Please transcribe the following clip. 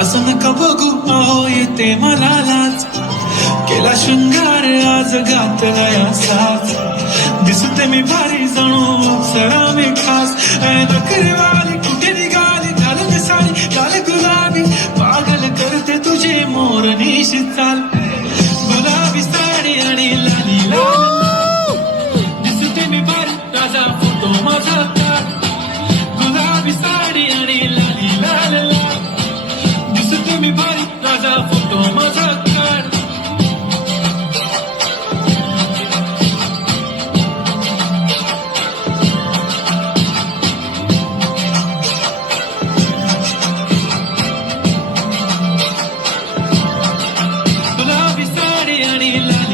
असं नका बघू अहो येते मला लाज केला शृंगार आज घातलाय असाच दिसते मी भारी जणू अप्सरा मी खास नखरेवाली कुठे निघाली घालून साडी लाल गुलाबी पागल करते तुझे मोरनीशी चाल गुलाबी साडी आणि लाली लाल दिसते मी भारी ताजा फोटो माझा काढ गुलाबी साडी आणि लाली लाल लाल दिसते मी भारी ताजा फोटो माझा काढ गुलाबी साडी आणि लाली